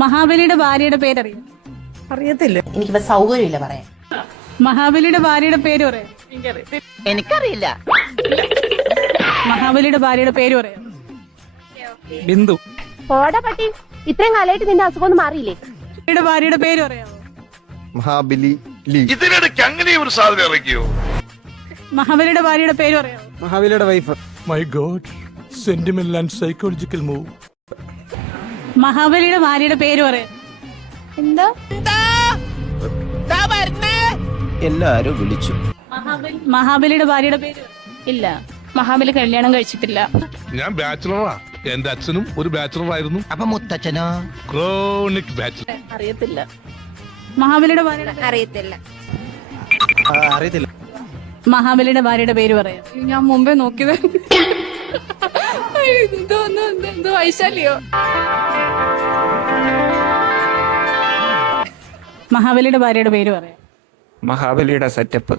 മഹാബലിയുടെ ഭാര്യയുടെ പേരറിയാം? അറിയത്തില്ല. എനിക്കിപ്പോ സൗകര്യമില്ല പറയാൻ. മഹാബലിയുടെ ഭാര്യയുടെ പേര് പറയാം? എനിക്കറിയില്ല. മഹാബലിയുടെ ഭാര്യയുടെ പേര് പറയാം? ബിന്ദു. ഓടാ പട്ടി, ഇത്രയും കാലമായിട്ട് നിന്റെ അസുഖം ഒന്നും മാറിയില്ലേ? മഹാബലിയുടെ ഭാര്യയുടെ പേര് പറയാമോ? മഹാബലി ലീ. ഇതിനിടയ്ക്ക് അങ്ങനെ ഒരു സാധനം ഇറക്കിയോ? മഹാബലിയുടെ ഭാര്യയുടെ പേര് പറയാമോ? മഹാബലിയുടെ wife. My God, sentimental and psychological move. മഹാബലിയുടെ ഭാര്യയുടെ പേര് പറയാം? എന്താ? എല്ലാരും വിളിച്ചു. മഹാബലിയുടെ ഭാര്യയുടെ പേര് ഇല്ല, മഹാബലി കല്യാണം കഴിച്ചിട്ടില്ല. ഞാൻ ബാച്ചിലറാ. എന്റെ അച്ഛനും ഒരു ബാച്ചിലർ ആയിരുന്നു. അപ്പൊ മുത്തച്ഛനോ? Chronic bachelor. അറിയത്തില്ല. മഹാബലിയുടെ ഭാര്യയുടെ അറിയത്തില്ല. അറിയത്തില്ല. മഹാബലിയുടെ ഭാര്യയുടെ പേര് പറയാം? ഞാൻ മുമ്പേ നോക്കിയത്. എന്തോ വൈശാലിയോ? മഹാബലിയുടെ ഭാര്യയുടെ പേര് പറയാം? മഹാബലിയുടെ സെറ്റപ്പ്.